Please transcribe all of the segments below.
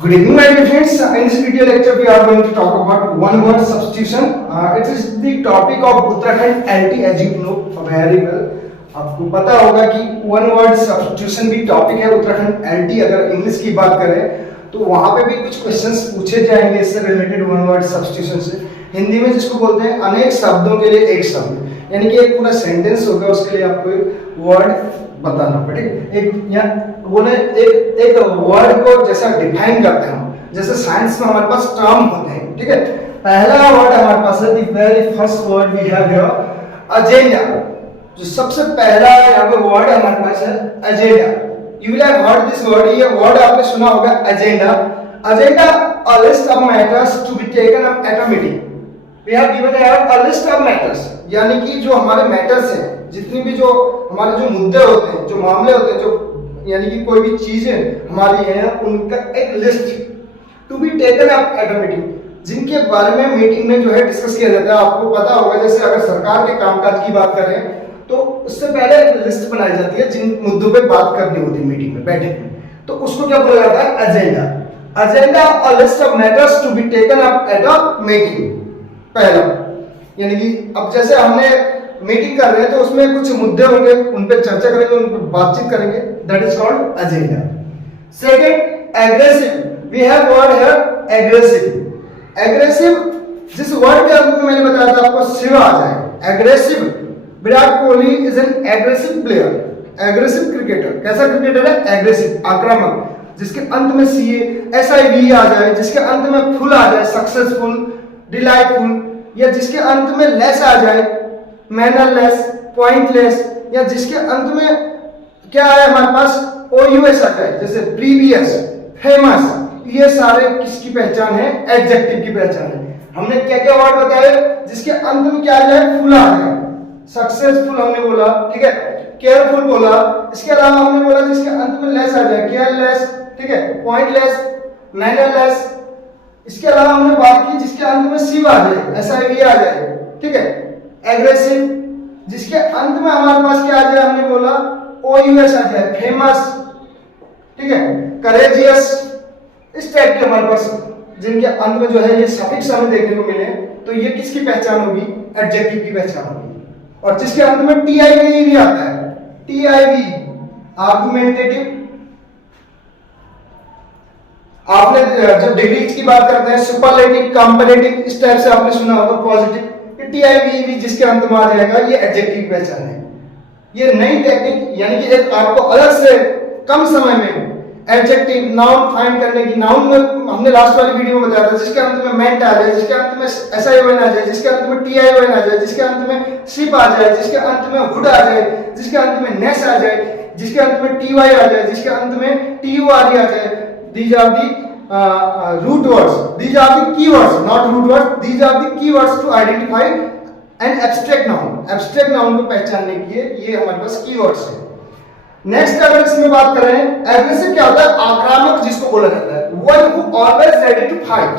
Good evening, my dear friends. In this video lecture, we are going to talk about one-word substitution. It is the topic of Uttarakhand LT, as you know very well. आपको पता होगा कि one word substitution भी topic है Uttarakhand LT. अगर English की बात करें तो वहां पे भी कुछ क्वेश्चंस पूछे जाएंगे इससे रिलेटेड वन वर्ड सब्स्टिट्यूशन से। हिंदी में जिसको बोलते हैं अनेक शब्दों के लिए एक शब्द, यानी कि एक पूरा सेंटेंस होगा, उसके लिए आपको एक वर्ड बताना पड़ेगा। एक बोले एक वर्ड को जैसा डिफाइन करते हैं हम, जैसे साइंस में हमारे पास टर्म होते हैं, ठीक है। पहला वर्ड हमारे पास है, the very first word we have here agenda. जो सबसे पहला यहाँ पे वर्ड हमारे पास है agenda. You will have heard this word, ये वर्ड आपने सुना होगा agenda. Agenda a list of matters to be taken up at a meeting. We have given here a list of matters, यानी कि जो हमारे मैटर्स हैं, जितनी भी जो हमारे जो मुद्दे होते हैं, जो मामले होते हैं, जो यानी कि कोई भी चीजें हमारी हैं, उनका एक list to be taken up at a meeting, जिनके बारे में मीटिंग में जो है डिस्कस किया जाता है। आपको पता होगा, जैसे अगर सरकार के कामकाज की बात करें तो उससे पहले एक लिस्ट बनाई जाती है जिन मुद्दों पे बात करनी होती है मीटिंग में, बैठक में, तो उसको क्या बोला जाता है agenda. Agenda a list of matters to be taken up at a meeting. पहला, यानी कि अब जैसे हमने मीटिंग कर रहे हैं तो उसमें कुछ मुद्दे होंगे, उन पे चर्चा करेंगे, उन पर बातचीत करेंगे, that is called agenda. Second, aggressive. We have word here aggressive. Aggressive, जिस वर्ड के अंत में मैंने बताया था आपको शिव आ जाए, aggressive. Virat Kohli is an aggressive player, aggressive cricketer. कैसा क्रिकेटर है? एग्रेसिव, आक्रामक। जिसके अंत में सी एस आई वी आ जाए, जिसके अंत में फुल आ जाए, सक्सेसफुल, डिलाइटफुल, या जिसके अंत में लेस आ जाए, मैनरलेस, पॉइंटलेस, या जिसके अंत में क्या है हमारे पास OUS आ जाए, जैसे प्रीवियस, फेमस। ये सारे किसकी पहचान है? एडजेक्टिव की पहचान है। हमने क्या क्या वर्ड बताए? जिसके अंत में क्या आ जाए? फुल आ जाए। सक्सेसफुल हमने बोला, ठीक है, केयरफुल बोला। इसके अलावा हमने बोला जिसके अंत में लेस आ जाए, केयरलेस, ठीक है, पॉइंटलेस, मैनरलेस। इसके अलावा हमने बात की जिसके अंत में सिव आ जाए, SIV आ जाए, ठीक है, एग्रेसिव। जिसके अंत में हमारे पास क्या आ जाए? हमने बोला OUS आ जाए, फेमस, ठीक है, करेजियस। इस टाइप के हमारे पास जिनके अंत में जो है ये सफिक्स हमें देखने को मिले, तो ये किसकी पहचान होगी? एडजेक्टिव की पहचान होगी। और जिसके अंत में TIV भी आता है, TIV, आर्गुमेंटेटिव। आपने जब डिग्रीज की बात करते हैं, सुपरलेटिव, कंपैरेटिव, इस टाइप से आपने सुना होगा, पॉजिटिव। TIV भी जिसके अंत में आ जाएगा, ये एडजेक्टिव पहचान है। ये नई टेक्निक, यानी कि एक आपको अलग से कम समय में एडजेक्टिव, नाउन फाइंड करने की। नाउन में हमने लास्ट वाली वीडियो में बताया था, जिसके अंत में मेंट आ जाए, जिसके अंत में SION आ जाए, जिसके अंत में TION आ जाए, जिसके अंत में शिप आ जाए, जिसके अंत में हुड आ जाए, जिसके अंत में नेस आ जाए, जिसके अंत में TY आ जाए, जिसके अंत में TURE आ जाए। These are the root words. These are the keywords, not root words. These are the keywords to identify an abstract noun. Abstract noun को पहचानने के लिए ये हमारे पास keywords है। नेक्स्ट अगर इसमें बात करें, एग्रेसिव क्या होता है? आक्रामक जिसको बोला जाता है, one who always ready to fight.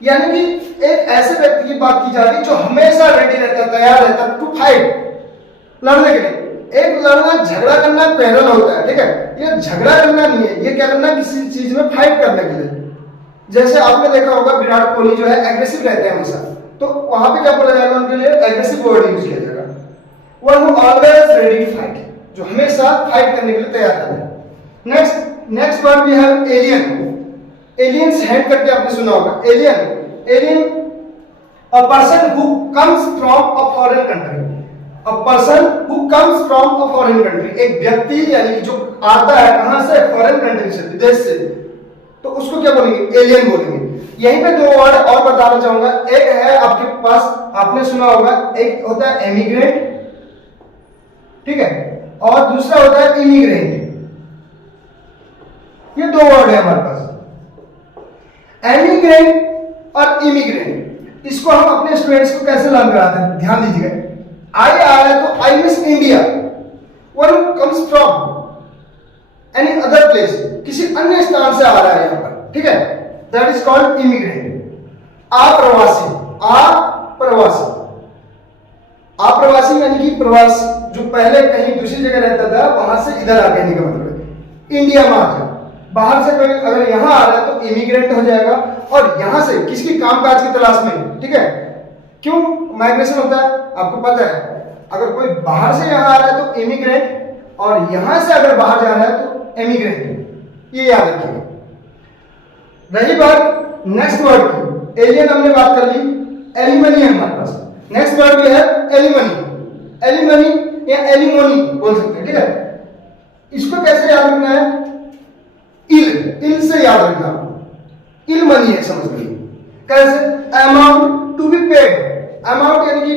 यानी कि एक ऐसे व्यक्ति की बात की जा रही है जो हमेशा रेडी रहता है, तैयार रहता है टू फाइट, लड़ने के लिए। एक लड़ना, झगड़ा करना पैरल होता है, ठीक है। ये झगड़ा करना नहीं है, ये क्या करना? किसी चीज में फाइट करने के लिए। जैसे आपने देखा होगा विराट कोहली जो है एग्रेसिव रहते हैं हमेशा, तो वहां पे क्या बोला जाएगा उनके लिए? एग्रेसिव वर्ड यूज किया जाएगा, one who always ready to fight, जो हमेशा फाइट करने के लिए तैयार रहता है। Next word we have alien. Aliens head करके आपने सुना होगा, alien a person who comes from a foreign country. A person who comes from a foreign country, एक व्यक्ति यानी कि जो आता है कहां से? फॉरेन कंट्री से, विदेश से, तो उसको क्या बोलेंगे? एलियन बोलेंगे। यहीं पे दो वर्ड और बताना चाहूंगा। एक है आपके पास, आपने सुना होगा, एक होता है एमिग्रेंट, ठीक है, और दूसरा होता है इमिग्रेंट। ये दो वर्ड है हमारे पास, एमिग्रेंट और इमिग्रेंट। इसको हम अपने स्टूडेंट्स को कैसे लर्न कराते हैं? ध्यान दीजिएगा। आई आ रहा है तो I means India, one comes from any other place, किसी अन्य स्थान से आ रहा है यहां पर, ठीक है, दैट इज कॉल्ड इमिग्रेंट। अप्रवासी, अप्रवासी, अप्रवासी यानी कि प्रवास, जो पहले कहीं दूसरी जगह रहता था वहां से इधर आ गया का मतलब है। इंडिया में आ गया, बाहर से कोई अगर यहाँ आ रहा है तो इमिग्रेंट हो जाएगा, और यहाँ से किसकी कामकाज की तलाश में, ठीक है। क्यों माइग्रेशन होता है आपको पता है, अगर कोई बाहर से यहाँ आ रहा है तो इमिग्रेंट, और यहाँ से अगर बाहर जा रहा है तो एमिग्रेंट, ये याद रखिएगा। रही बात नेक्स्ट वर्ड की, एलियन हमने बात कर ली, एलिमनी है हमारे पास। नेक्स्ट वर्ड भी है एलिमनी, एलिमनी या एलिमोनी बोल सकते हैं, ठीक है। इसको कैसे याद रखना है, इल से याद रखना, इल मनी है, समझ लीजिए कैसे, amount to be paid, amount यानी कि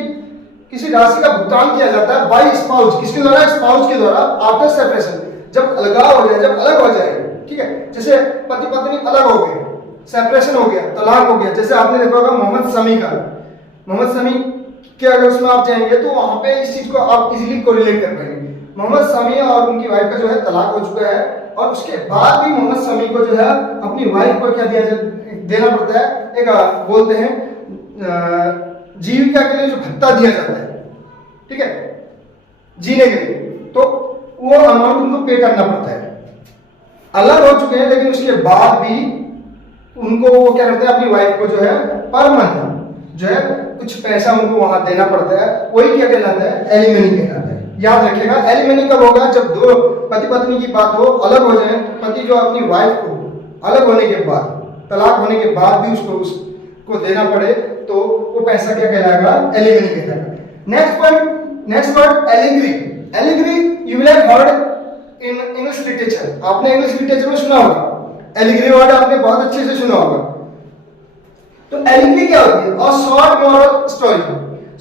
किसी राशि का भुगतान किया जाता है बाय स्पाउस, किसके द्वारा, स्पाउस के द्वारा, आफ्टर सेपरेशन, जब अलगाव हो जाए, जब अलग हो जाए, ठीक है। जैसे पति पत्नी अलग हो गए, सेपरेशन हो गया, तलाक हो गया, जैसे आपने देखा होगा मोहम्मद शमी का, मोहम्मद शमी के अगर उसमें आप जाएंगे तो वहां पे इस चीज को आप इजीली कोरिलेट कर पाएंगे। मोहम्मद शमी और उनकी वाइफ का जो है तलाक हो चुका है, और उसके बाद भी मोहम्मद शमी को जो है अपनी वाइफ को क्या देना पड़ता है, एक बोलते हैं जीविका के लिए जो भत्ता दिया जाता है, ठीक है, जीने के लिए, तो वो अमाउंट उनको पे करना पड़ता है। अलग हो चुके हैं लेकिन उसके बाद भी उनको वो क्या करते हैं, अपनी वाइफ को जो है पर मंथ जो है कुछ पैसा उनको वहां देना पड़ता है, वही क्या कहलाता है, एलिमनी कहलाता है। याद रखिएगा एलिमनी कब होगा, जब दो पति पत्नी की बात हो, अलग हो जाए, पति जो अपनी वाइफ को अलग होने के बाद, तलाक होने के बाद भी उसको देना पड़े, तो वो पैसा क्या कहलाएगा, एलिमनी कहलाएगा। Next word allegory, allegory you will have heard in English literature, आपने इंग्लिश लिटरेचर में सुना होगा, एलिग्री वर्ड आपने बहुत अच्छे से सुना होगा। तो एलिग्री क्या होती है, और short moral story,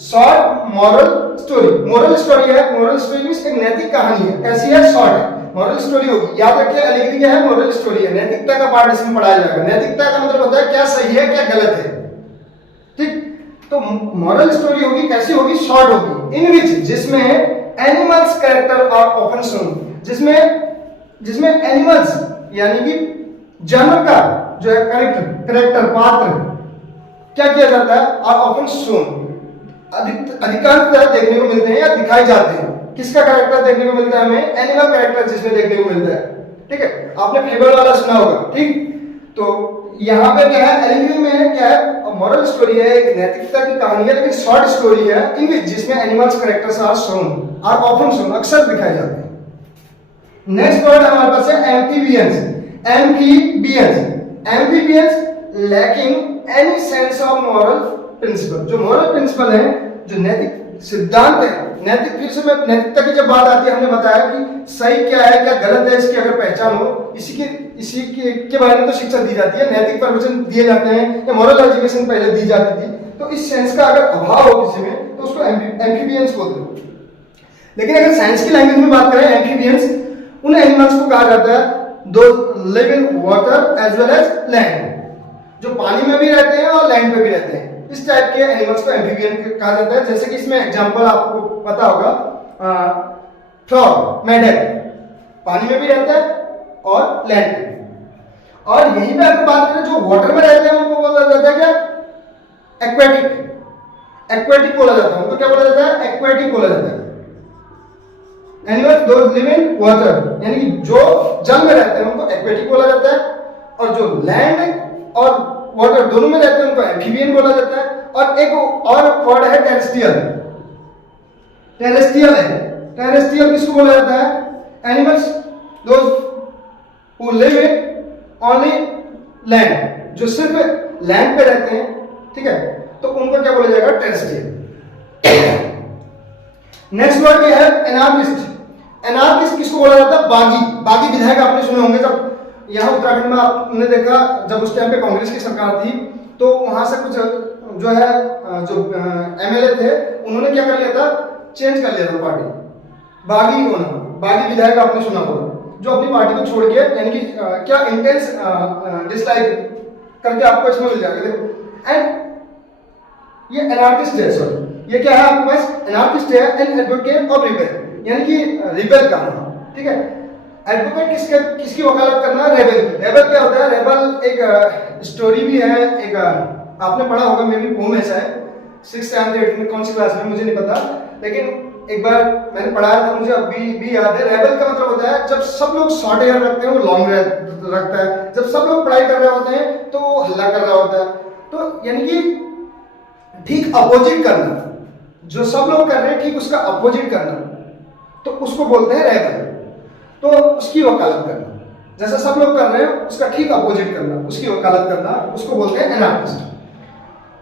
short moral story, moral story है, मोरल स्टोरी मींस एक नैतिक कहानी है, कैसी है, शॉर्ट है, मॉरल स्टोरी होगी। याद रखिए एलिग्री क्या है, मोरल स्टोरी है, नैतिकता का पार्ट इसमें पढ़ाया जाएगा। नैतिकता का मतलब होता है क्या सही है क्या गलत है, ठीक। तो मॉरल स्टोरी होगी, कैसी होगी, शॉर्ट होगी, इन विच, जिसमें animals character are often shown, जिसमें एनिमल्स यानी कि जानवर का जो है कैरेक्टर पात्र क्या किया जाता है, आर ऑफन शोन, अधिकांशतः देखने को मिलते हैं या दिखाए जाते हैं। किसका कैरेक्टर देखने को मिलता है हमें, एनिमल कैरेक्टर जिसमें देखने को मिलता है, ठीक है। आपने फेबल वाला सुना होगा, ठीक। तो यहाँ पे क्या है, एलिग्री में क्या है, मॉरल स्टोरी है, एक नैतिकता की कहानी है, लेकिन शॉर्ट स्टोरी है, इन विच जिसमें animals characters are shown, are often shown, अक्सर दिखाए जाते हैं। नेक्स्ट वर्ड हमारे पास है amphibians, amphibians lacking any sense of moral principle, जो मॉरल प्रिंसिपल है, जो नैतिक सिद्धांत है, नैतिक, फिर से मैं नैतिकता की जब बात आती है, हमने बताया कि सही क्या है क्या गलत है, इसकी अगर पहचान हो, इसी के बारे में तो शिक्षा दी जाती है, नैतिक प्रवचन दिए जाते हैं, या मॉरल एजुकेशन पहले दी जाती थी। तो इस सेंस का अगर अभाव हो किसी में तो उसको एम्फीबियंस बोलते हैं। लेकिन अगर साइंस की लैंग्वेज में बात करें, एम्फीबियंस उन एनिमल्स को कहा जाता है दो live in water as well as land, जो पानी में भी रहते हैं और लैंड पे भी रहते हैं। इस टाइप के एनिमल्स को एम्फीबियन कहा जाता है। जैसे कि इसमें एग्जांपल आपको पता होगा, फ्रॉग, मेढक, पानी में भी रहता है और लैंड पे। और यहीं पे अगर बात करें जो वाटर में रहते हैं उनको बोला जाता है क्या, एक्वेटिक बोला जाता है, उनको क्या बोला जाता है, एक्वेटिक बोला जाता है। एनिमल्स दो लिव इन वाटर, यानी कि जो जल में रहते हैं उनको एक्वेटिक बोला जाता है, और जो लैंड और वाटर दोनों में रहते हैं उनको एम्फीबियन बोला जाता है। और एक और वर्ड है टेरेस्ट्रियल, टेरेस्ट्रियल है, टेरेस्ट्रियल किसको बोला जाता है, animals those who live in only land, जो सिर्फ लैंड पे रहते हैं, ठीक है, तो उनको क्या बोला जाएगा, टेरेस्ट्रियल। नेक्स्ट वर्ड ये है एनार्किस्ट, एनार्किस्ट किसको बोला जाता है, बागी विधायक आपने सुने होंगे। जब यहाँ उत्तराखंड में आपने देखा, जब उस टाइम पे कांग्रेस की सरकार थी, तो वहां से कुछ जो है जो एमएलए थे उन्होंने क्या कर लिया था, चेंज कर लिया था पार्टी, बागी विधायक आपने सुना होगा, जो अपनी पार्टी को छोड़ के, यानी कि क्या इंटेंस डिसलाइक करके आपको इसमें मिल जाएगा। देखो एंड ये एनार्किस्ट है, सॉरी ये क्या है आपके पास, एनार्किस्ट है एंड एडवोकेट ऑफ रिबेल, यानी कि रिबेल का, ठीक है। एडवोकेट किसकी वकालत करना, रेबल की। रेबल क्या होता है, रेबल एक स्टोरी भी है, एक आपने पढ़ा होगा, मे बी पोम ऐसा है, 6th 7th 8th में, कौन सी क्लास में मुझे नहीं पता, लेकिन एक बार मैंने पढ़ाया था, मुझे अभी भी याद है। रेबल का मतलब होता है जब सब लोग शॉर्ट हेयर रखते हैं वो लॉन्ग रखता है, जब सब लोग पढ़ाई कर रहे होते हैं तो वो हल्ला कर रहा होता है। तो यानी कि ठीक अपोजिट करना, जो सब लोग कर रहे हैं ठीक उसका अपोजिट करना, तो उसको बोलते हैं रेबल। तो उसकी वकालत करना, जैसा सब लोग कर रहे हैं उसका ठीक अपोजिट करना, उसकी वकालत करना, उसको बोलते हैं एनार्किस्ट।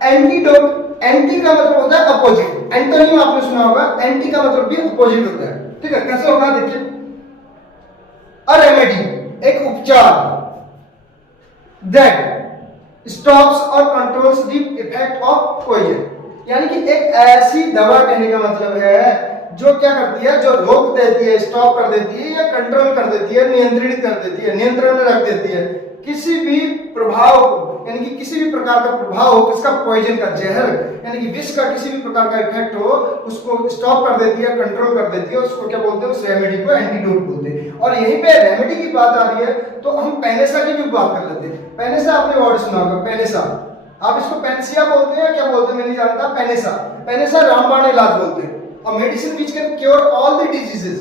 एंटीडोट, एंटी का मतलब होता है अपोजिट, एंटोनिम आपने सुना होगा, एंटी का मतलब भी अपोजिट होता है। ठीक है, कैसे होगा देखिए, अ रेमेडी एक उपचार, दैट स्टॉप्स और controls the effect of poison, यानी कि एक ऐसी दवा कहने का मतलब है जो क्या करती है, जो रोक देती है, स्टॉप कर देती है या कंट्रोल कर देती है, नियंत्रित कर देती है, नियंत्रण में रख देती है किसी भी प्रभाव को, यानी कि किसी भी प्रकार का प्रभाव हो, किसका, पॉइजन का, जहर यानी कि विष का किसी भी प्रकार का इफेक्ट हो, उसको स्टॉप कर देती है, कंट्रोल कर देती है, उसको क्या बोलते हैं, उस रेमेडी को एंटीडोट बोलते हैं। और यहीं पे रेमेडी की बात आ रही है तो हम पेनेसा की भी बात कर लेते हैं। पेनेसा आपने वर्ड सुना होगा, पेनेसा, आप इसको पेंसिया बोलते हैं, क्या बोलते हैं मैं नहीं जानता, पेनेसा, पेनेसा रामबाण इलाज बोलते हैं। A medicine which can cure all the diseases,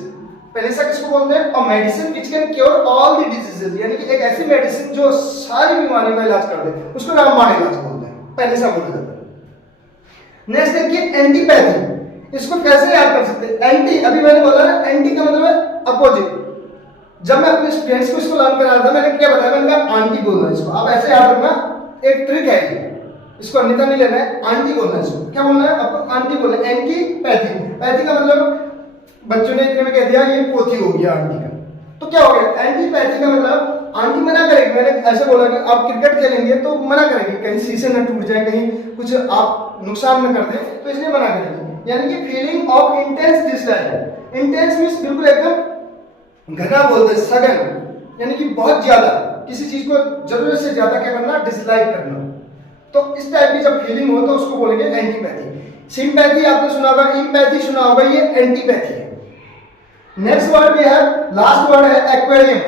पेनेसा किसको बोलते हैं, a medicine which can cure all the diseases, यानी कि एक ऐसी मेडिसिन जो सारी बीमारियों का इलाज कर दे, उसको रामबाण इलाज बोलते हैं, पेनेसा बोला जाता है। नेक्स्ट देखिए एंटीपैथी, इसको कैसे याद कर सकते हैं, एंटी, अभी मैंने बोला ना एंटी का मतलब है अपोजिट। जब मैं अपने स्टूडेंट्स को इसको लर्न करा रहा था मैंने क्या बताया, मैंने कहा आंटी बोलना है इसको, आप ऐसे याद रखना, एक ट्रिक है, इसको अन्यथा नहीं लेना है, आंटी बोलना है इसको, क्या बोलना है आपको, आंटी बोलना है। एंटीपैथी, पैथी का मतलब बच्चों ने इतने में कह दिया ये पोथी हो गया आंटी का, तो क्या हो गया, एंटीपैथी का मतलब आंटी मना करेगी। मैंने ऐसे बोला कि आप क्रिकेट खेलेंगे तो मना करेगी, कहीं शीशे न टूट जाए, कहीं कुछ आप नुकसान न कर दें, तो इसलिए मना करेगी। यानी कि feeling of intense dislike, intense means बिल्कुल एकदम घना बोलते हैं, सघन, यानी कि बहुत ज्यादा, किसी चीज को जरूरत से ज्यादा क्या करना, डिसलाइक करना। तो इस टाइप की जब फीलिंग हो तो उसको बोलेंगे एंटीपैथी। सिंपैथी आपने सुना होगा, इम्पैथी सुना होगा, ये एंटीपैथी है। नेक्स्ट वर्ड भी है, लास्ट वर्ड है एक्वेरियम।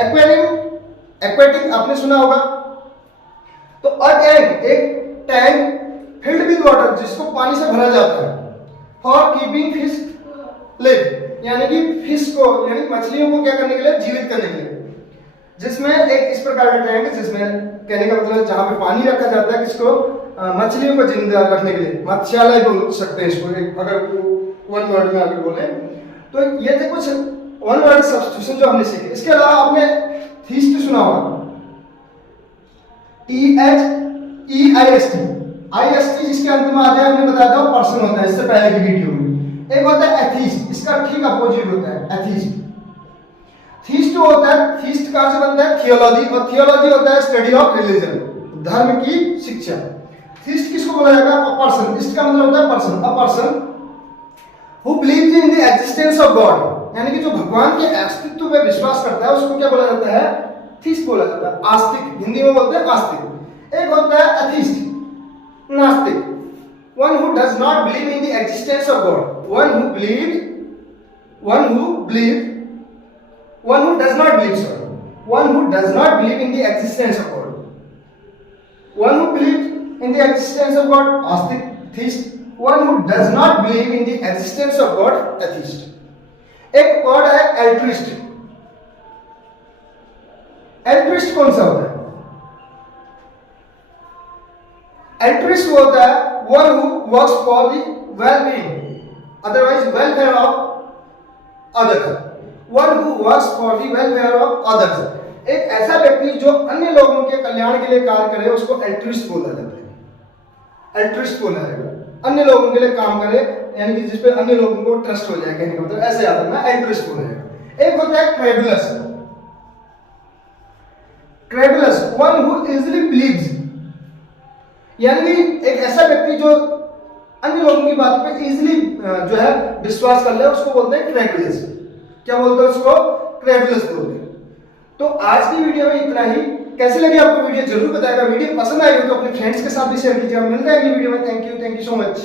एक्वेरियम, एक्वेटिक आपने सुना होगा, तो अ टैंक, एक टैंक फिल्ड विद वाटर, जिसको पानी से भरा जाता है, फॉर कीपिंग फिश लिव, यानी कि फिश को, यानी मछलियों को क्या करने के लिए, जीवित करने के लिए, जिसमें एक इस प्रकार का टैंक है, जिसमें कहने का मतलब जहां पे पानी रखा जाता है, किसको, मछलियों को जिंदा रखने के लिए, मत्स्यालय बोल सकते हैं इसको, अगर वन वर्ड में अगर बोले तो। ये थे कुछ वन वर्ड सब्स्टिट्यूशन जो हमने सीखे। इसके अलावा आपने थीस्ट सुना होगा, THEIST, IST जिसके अंत में आता है, हमने बताया था पर्सन होता है इससे पहले की वीडियो में। एक होता है एथीस्ट, इसका ठीक अपोजिट होता है एथीस्ट। थीस्ट होता है, थीस्ट कहां से बनता है, थियोलॉजी, और थियोलॉजी होता है स्टडी ऑफ रिलीजन, धर्म की शिक्षा। थीस्ट किसको बोला जाएगा, अ पर्सन, इसका मतलब होता है person, a person who believes in the existence of God, यानी कि जो भगवान के अस्तित्व पे विश्वास करता है उसको क्या बोला जाता है, थीस्ट बोला जाता है। आस्तिक, हिंदी में बोलते हैं आस्तिक। एक होता है एथीस्ट, नास्तिक, one who does not believe in the existence of God, one who does not believe, sorry, one who does not believe in the existence of God, one who believes in the existence of God, Astik, theist, one who does not believe in the existence of God, atheist. एक word है altruist, altruist कौन सा होता है, altruist वो होता है one who works for the well-being, otherwise welfare of others, one who works for the welfare of others, एक ऐसा व्यक्ति जो अन्य लोगों के कल्याण के लिए कार्य करे उसको एल्ट्रुइस्ट बोला जाता है। एल्ट्रुइस्ट बोला जाएगा, अन्य लोगों के लिए काम करे, यानी कि जिस पे अन्य लोगों को ट्रस्ट हो जाए, कहने का मतलब ऐसे याद रखना, एल्ट्रुइस्ट बोला जाएगा। एक होता है credulous, credulous one who easily believes, यानी कि एक ऐसा व्यक्ति जो अन्य लोगों की बात पे इजीली जो है विश्वास कर ले, उसको बोलते हैं क्रेडुलस। क्या बोलते हैं उसको, क्रेडुलस बोलते हैं। तो आज की वीडियो में इतना ही। कैसी लगी आपको वीडियो जरूर बताएगा, वीडियो पसंद आई हो तो अपने फ्रेंड्स के साथ भी शेयर कीजिएगा। मिलते हैं अगली वीडियो में। Thank you so much.